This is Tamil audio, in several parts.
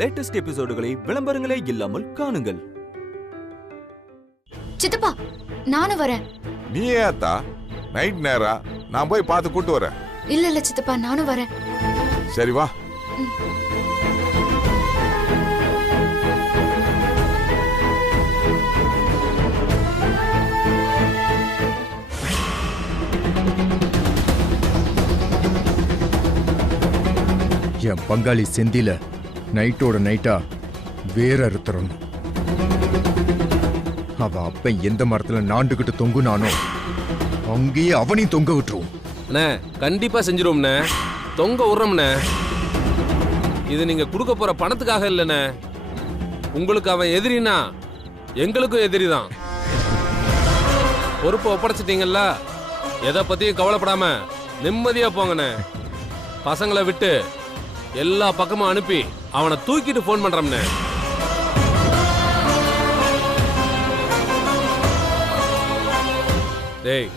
லேட்டஸ்ட் எபிசோடுகளை விளம்பரங்களே இல்லாமல் காணுங்கள். சித்தப்பா நானும் வரேன். நீ ஏத்தா நைட் நேரா நான் போய் பார்த்து கூட்டு வரேன். இல்ல சித்தப்பா நானும் வரேன். சரி வா. என் பங்காளி செந்தில நைட்டோட நைட்டா வேற அறுத்துறணும். அவ அப்ப எந்த மரத்துல நாண்டுகிட்டு தொங்குனானோ அங்கேயே அவனையும் தொங்க விட்டுருவோம். அண்ணே கண்டிப்பா செஞ்சிருவோம்ண்ணே, தொங்க விடுறோம்ண்ணே. இது நீங்க கொடுக்க போற பணத்துக்காக இல்லைண்ணே. உங்களுக்கு அவன் எதிரினா எங்களுக்கும் எதிரிதான். பொறுப்பை ஒப்படைச்சிட்டீங்கல்ல, எதை பத்தியும் கவலைப்படாம நிம்மதியா போங்கண்ணே. பசங்களை விட்டு எல்லா பக்கமும் அனுப்பி அவனை தூக்கிட்டு போன் பண்றோம்ண்ணே. டேய்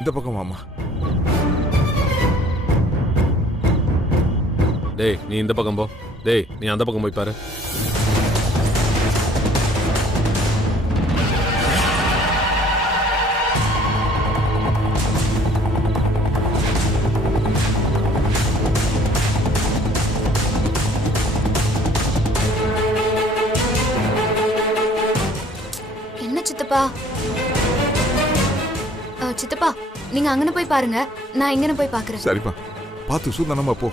இந்த பக்கம் மாமா. டேய் நீ இந்த பக்கம் போ. டேய் நீ அந்த பக்கம் போய் பாரு. என்ன சித்தப்பா? சித்தப்பா நீங்க அங்கன போய் பாருங்க, நான் இங்கன போய் பாக்குறேன். சரிப்பா, பார்த்து சூதானமா போ.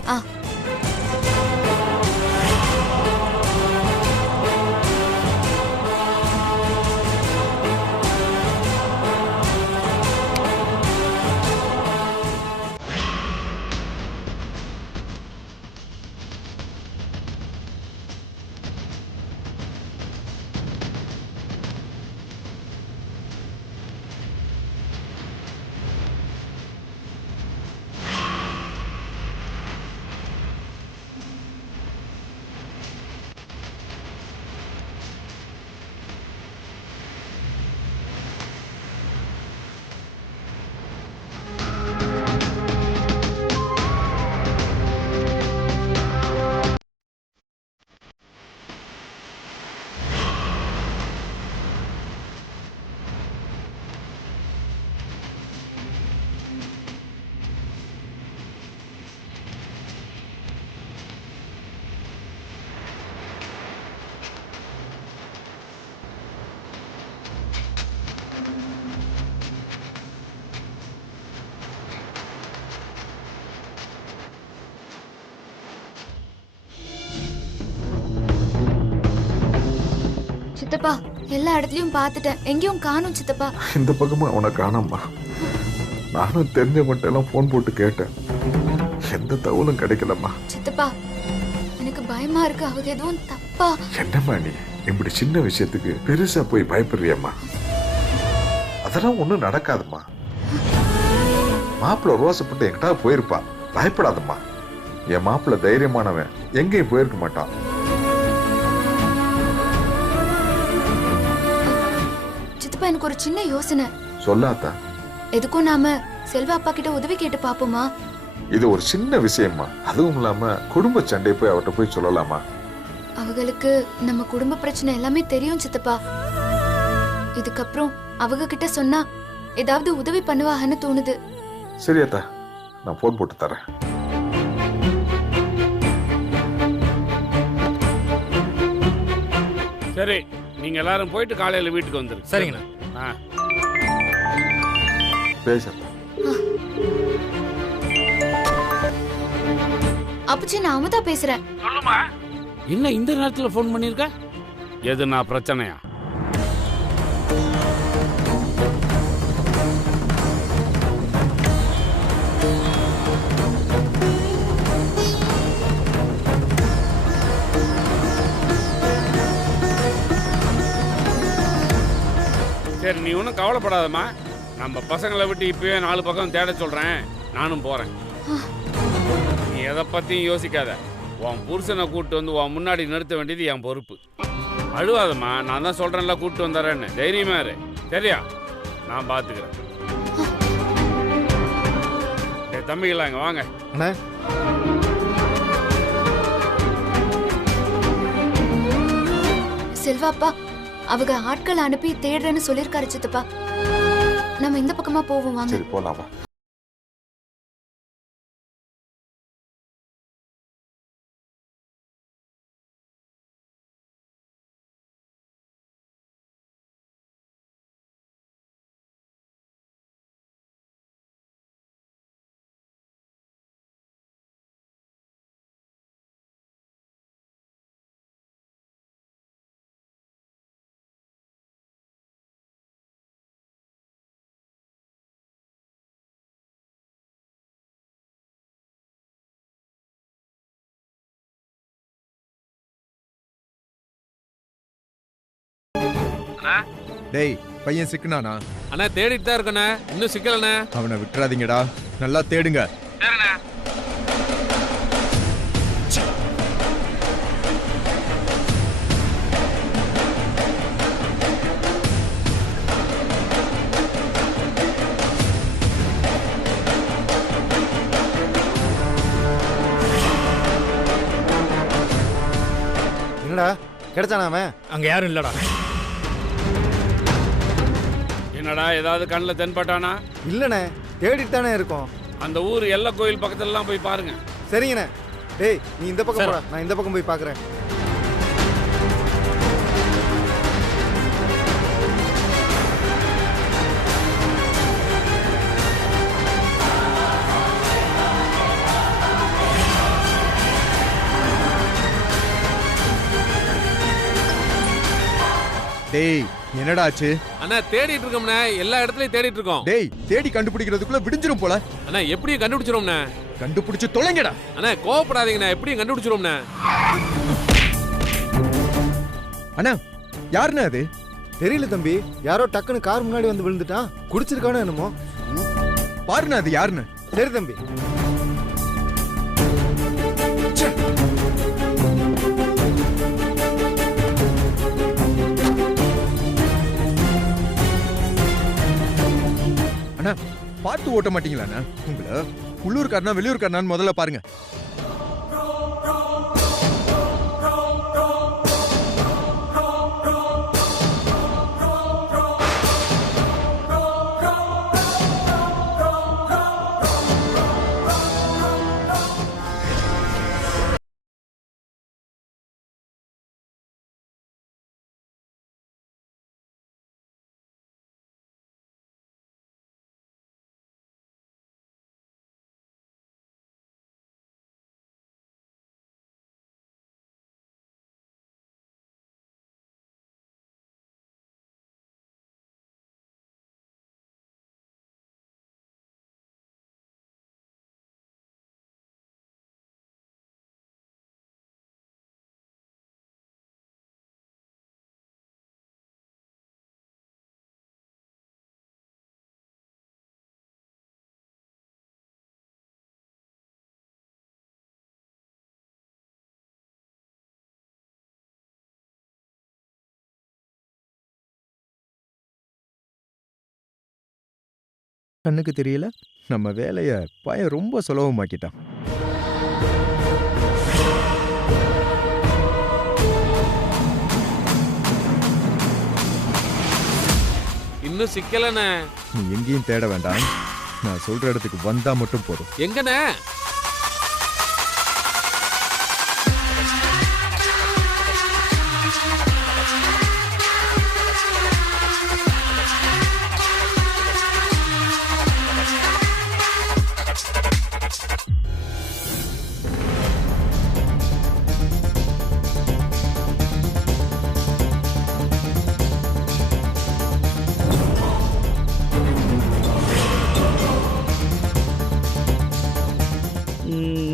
சித்தப்பா எல்லா இடத்துலயும் பார்த்துட்டேன், எங்கேயும் காணும் சித்தப்பா. இந்த பக்கமா அவனை காணாமா? நானும் தெரிஞ்ச மட்டும் எல்லாம் போன் போட்டு கேட்டேன், எந்த தகவலும் கிடைக்கலம்மா. சித்தப்பா எனக்கு பயமா இருக்கு, அவங்க எதுவும் தப்பா? என்னம்மா நீ இப்படி சின்ன விஷயத்துக்கு பெருசா போய் பயப்படுறியம்மா? அதெல்லாம் ஒண்ணும் நடக்காதும்மா. மாப்பிள்ள ரோசப்பட்டு எங்கிட்ட போயிருப்பா, பயப்படாதம்மா. என் மாப்பிள்ள தைரியமானவன், எங்கேயும் போயிருக்க மாட்டான். சித்தப்பா எனக்கு ஒரு சின்ன யோசனை. சொல்லாதா? எதுக்கும் நாம செல்வா அப்பா கிட்ட உதவி கேட்டு பாப்போமா? இது ஒரு சின்ன விஷயமா, அதுவும் இல்லாம குடும்ப சண்டை போய் அவர்கிட்ட போய் சொல்லலாமா? அவங்களுக்கு நம்ம குடும்ப பிரச்சனை எல்லாமே தெரியும் சித்தப்பா. இதுக்கப்புறம் அவங்க கிட்ட சொன்னா ஏதாவது உதவி பண்ணுவாங்கன்னு தோணுது. சரியாத்தா, நான் போன் போட்டு தரேன். சரி, நீங்க எல்லாரும் போயிட்டு காலையில வீட்டுக்கு வந்துருங்க. சரிங்கண்ணா. பேசத்தா. அப்பச்சி நான் அமுதா பேசுறேன். சொல்லுமா. என்ன இந்த நேரத்துல போன் பண்ணிருக்க? எதுனா பிரச்சனையா? சரி, நீ ஒன்றும் கவலைப்படாதம்மா. நம்ம பசங்களை விட்டு இப்பயே 4 பக்கம் தேட சொல்றேன். நானும் போறேன். நீ எதை பத்தியும் யோசிக்காத. உன் புருஷனை கூட்டு வந்து உன் முன்னாடி நிறுத்த வேண்டியது என் பொறுப்பு. அழுவாதம்மா, நான் தான் சொல்றேன்ல கூப்பிட்டு வந்துடுறேன்னு. தைரியமா இரு, சரியா? நான் பார்த்துக்கிறேன். தம்பிகளா இங்க வாங்க. அண்ணா செல்வாப்பா அவங்க ஆட்கள் அனுப்பி தேடுறேன்னு சொல்லிருக்காரு சித்தப்பா. நம்ம இந்த பக்கமா போவோம் வாங்க. சரி போலாமா? டேய் பையன் சிக்கனானா? அண்ணா தேடிட்டு தான் இருக்கண்ணே, இன்னும் சிக்கலண்ணே. அவனை விட்டுறாதீங்கடா, நல்லா தேடுங்க. சரிண்ணே. என்னடா கிடைச்சானா அவன்? அங்க யாரும் இல்லடா. என்னடா ஏதாவது கண்ணில் தென்பட்டானா? இல்லண்ணே, தேடிட்டு தானே இருக்கோம். அந்த ஊர் எல்லை கோயில் பக்கத்துலலாம் போய் பாருங்க. சரிங்கண்ணே. டேய் நீ இந்த பக்கம் சரி. போடா, நான் இந்த பக்கம் போய் பார்க்குறேன். டேய் என்னடா ஆச்சு? அண்ணா தேடிட்டு இருக்கோம்ண்ணே, எல்லா இடத்துலயும் தேடிட்டு இருக்கோம். டேய் தேடி கண்டுபிடிக்கிறதுக்குள்ள விடிஞ்சிரும் போல. அண்ணா எப்படியும் கண்டுபிடிச்சிருவோம்ண்ணே. கண்டுபிடிச்சு தொலைங்கடா. அண்ணா கோவப்படாதீங்கண்ணா, எப்படியும் கண்டுபிடிச்சிருவோம்ண்ணே. அண்ணா யாருண்ணா அது? தெரியல தம்பி, யாரோ டக்குன்னு கார் முன்னாடி வந்து விழுந்துட்டான். குடிச்சிருக்கானோ என்னமோ. பாருண்ணா அது யாருன்னு. சரி தம்பி. அண்ணா பார்த்து ஓட்ட மாட்டீங்களாண்ணா? உங்களை உள்ளூர்காரனா வெளியூர்காரனான்னு முதல்ல பாருங்க. கண்ணுக்கு தெரியல. நம்ம வேலைய பையன் ரொம்ப சுலபமாக்கிட்டான். இன்னும் சிக்கலண்ணே. நீ எங்கேயும் தேட வேண்டாம், நான் சொல்ற இடத்துக்கு வந்தா மட்டும் போதும். எங்கண்ணே?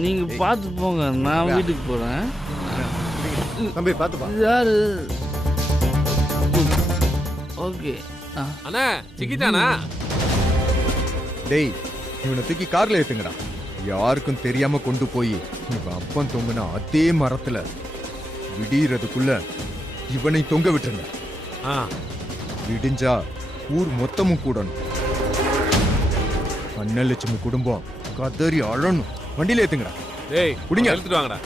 நீங்க பார்த்து போங்க, நான் வீட்டுக்கு போறேன். தம்பி பார்த்துப்பா. யாரு? ஓகே. அண்ணா சிக்கிட்டானா? டேய் இவனை தூக்கி கார்ல ஏத்துங்கடா. யாருக்கும் தெரியாம கொண்டு போய் இவன் அப்பன் தொங்குனா அதே மரத்துல விடியறதுக்குள்ள இவனை தொங்க விட்டுருங்க. ஆ விடிஞ்சா ஊர் மொத்தமும் கூடணும். அன்னலட்சுமி குடும்பம் கதறி அழணும். வண்டியில ஏத்துங்கடா. டேய் குடிங்க. எடுத்துட்டு வாங்கடா.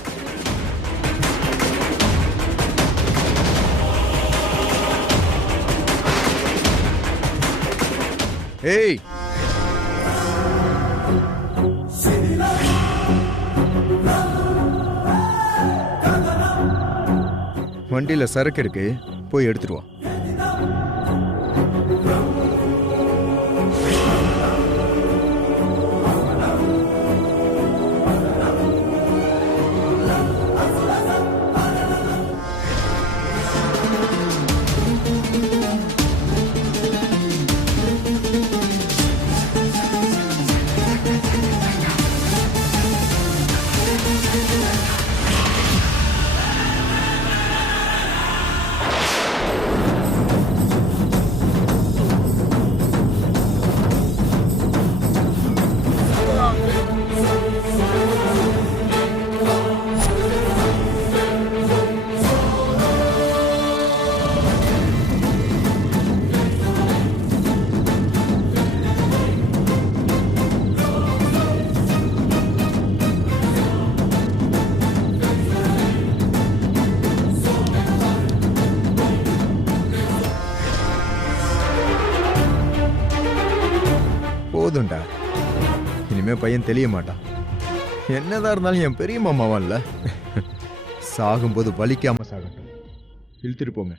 ஏய், வண்டியில சரக்கு இருக்கு, போய் எடுத்துட்டு வா. போதும்டா, இனிமே பையன் தெரிய மாட்டான். என்னதான் இருந்தாலும் என் பெரிய மாமாவா இல்ல. சாகும்போது வலிக்காம சாகட்டும். இழுத்துட்டு போங்க.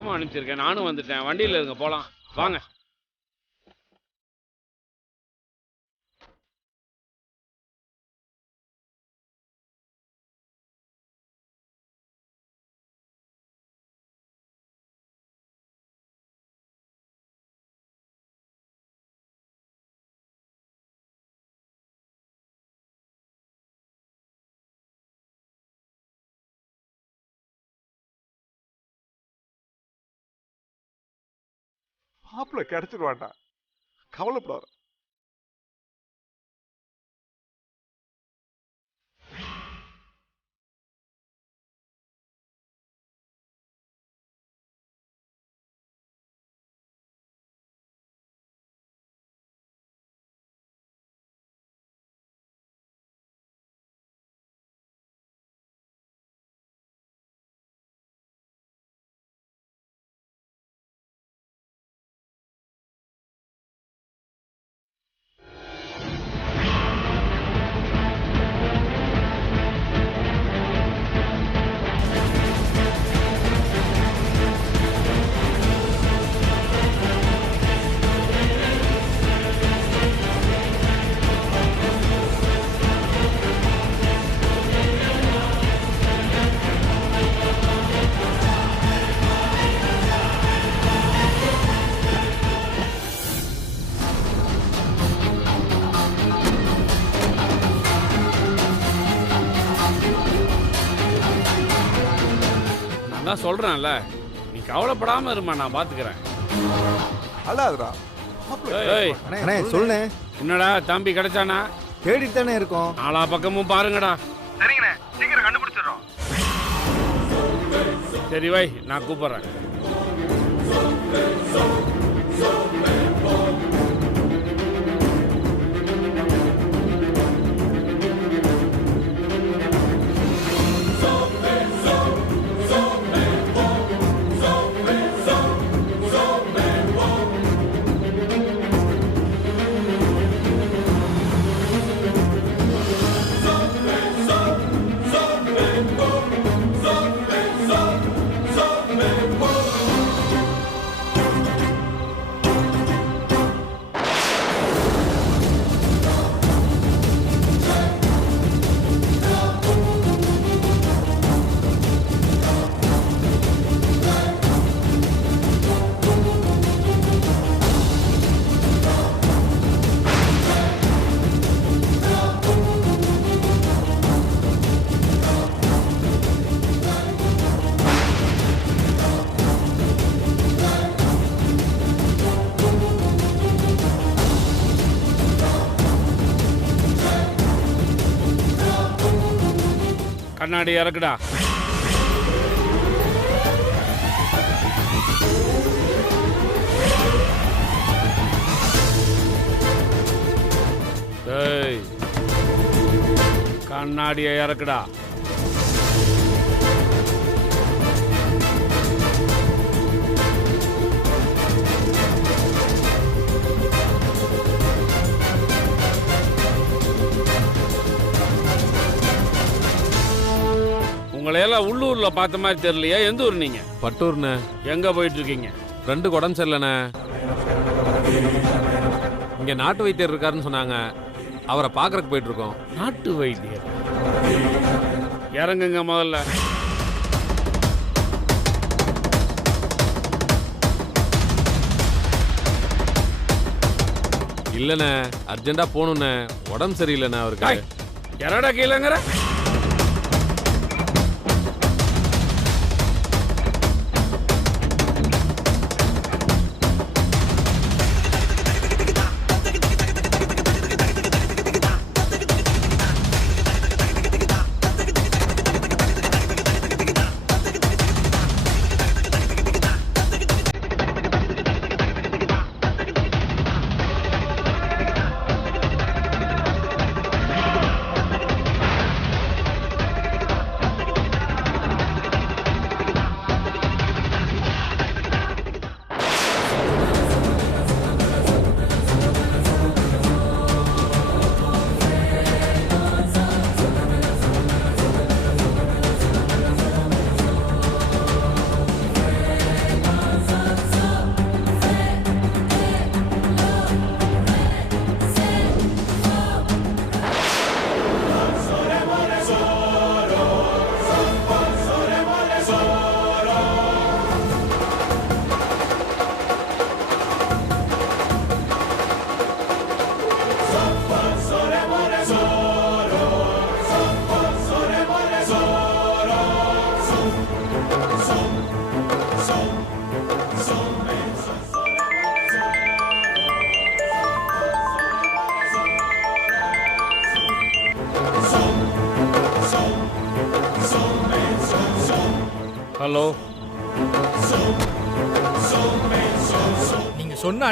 அனுப்பிச்சிருக்கேன். நானும் வந்துட்டேன். வண்டியில இருங்க, போலாம் வாங்க. மாப்பிள்ள கிடைச்சிருவாண்டா, கவலைப்படாத. அதான் சொல்றேன்ல, நீ கவலைப்படாம இருமா, நான் பாத்துக்கிறேன். அழாதடா. ஏய், அண்ணே சொல்லுண்ணே. என்னடா தம்பி கிடைச்சானா? தேடிட்டு தானே இருக்கோம். நாலா பக்கமும் பாருங்கடா. சரிங்கண்ணே, சீக்கிரம் கண்டுபிடிச்சிடுறோம். சரி வை, நான் கூப்பிடுறேன். கண்ணாடி இறக்குடா. ஏய், கண்ணாடியை இறக்குடா. உங்களையெல்லாம் உள்ளூர்ல பார்த்த மாதிரி தெரியலையா? எந்த ஊர் நீங்க? பட்டூர்ண்ணே. எங்க போயிட்டு இருக்கீங்க? ஃப்ரெண்டுக்கு உடம்பு சரியில்லைண்ணே. இங்க நாட்டு வைத்தியர் இருக்காருன்னு சொன்னாங்க, அவரை பார்க்கறதுக்கு போயிட்டு இருக்கோம். நாட்டு வைத்தியர்? இறங்குங்க முதல்ல. இல்லைண்ணே, அர்ஜென்ட்டா போகணுண்ணே, உடம்பு சரியில்லைண்ணே அவருக்கு. எறடா கீழங்கிற? ஹலோ, நீங்க சொன்ன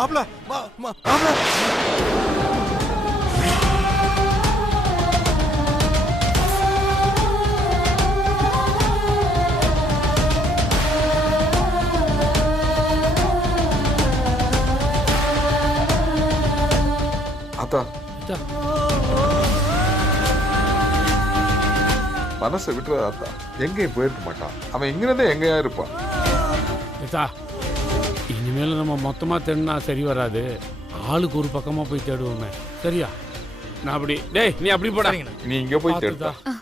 மாப்பிள அத்தா மனசை விட்டுறதா அத்தா, எங்கேயும் போயிருக்க மாட்டான். அவன் இங்கிருந்தே எங்கேயா இருப்பான். இனிமேல் நம்ம மொத்தமா தேடினா சரி வராது. ஆளுக்கு ஒரு பக்கமா போய் தேடுவோமே. சரியா? நான் அப்படி டேய் நீ அப்படி போடா. நீ இங்க போய் பார்த்துதா. தேடுதா